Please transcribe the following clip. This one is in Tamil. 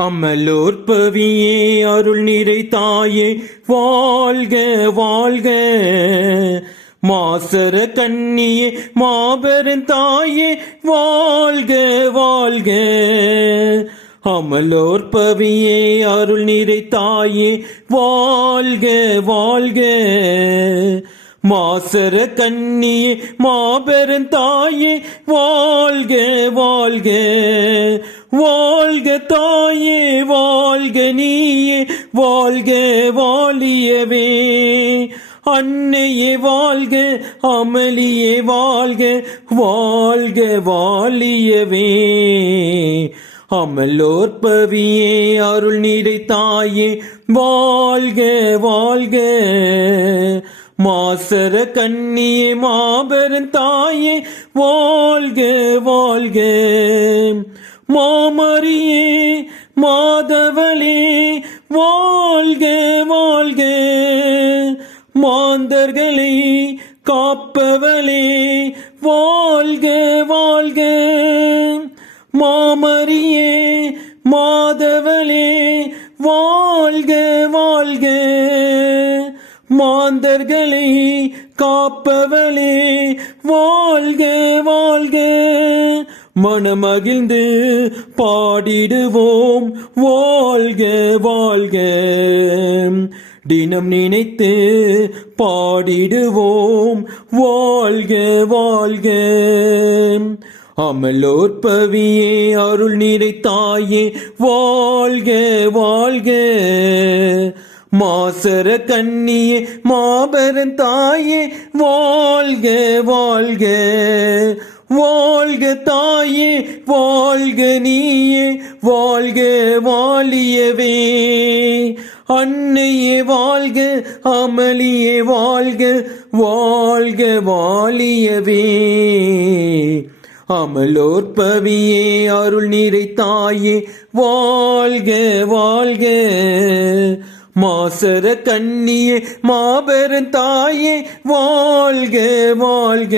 அமலோற்பவியே அருள் நிறை தாயே வாழ்க வாழ்க. மாசர கண்ணியே மாபெரும் தாயே வாழ்க வாழ்க. அமலோற்பவியே அருள் நிறை தாயே வாழ்க வாழ்க. மாசர கண்ணியே மாபெரும் தாயே வாழ்க வாழ்க. வாழ்க தாயே வாழ்க நீயே வாழ்க வாழியவே. அன்னையே வாழ்க அமளியே வாழ்க வாழ்க வாழியவே. அமலோற்பவியே அருள் நிறை தாயே வாழ்க வாழ்க. மாசர கண்ணியே மாபெரும் தாயே வாழ்க வாழ்க. மாமரியே மாதவளே வாழ்க வாழ்க. மாந்தர்களை காப்பவளே வாழ்க வாழ்க. மாமரியே மாதவளே வாழ்க வாழ்க. மாந்தர்களை காப்பவளே வாழ்க வாழ்க. மனமகிழ்ந்து பாடிடுவோம் வாழ்க வாழ்க. தினம் நினைத்து பாடிடுவோம் வாழ்க வாழ்க. அமலோற்பவியே அருள் நிறை தாயே வாழ்க வாழ்க. மாசர கண்ணியே மாபெரும் தாயே வாழ்க வாழ்க. வாழ்க தாயே வாழ்க நீயே வாழ்க வாழியவே. அன்னையே வாழ்க அமளியே வாழ்க வாழ்க வாழியவே. அமலோற்பவியே அருள் நிறை தாயே வாழ்க வாழ்க. மாசர கண்ணியே மாபெரும் தாயே வாழ்க வாழ்க.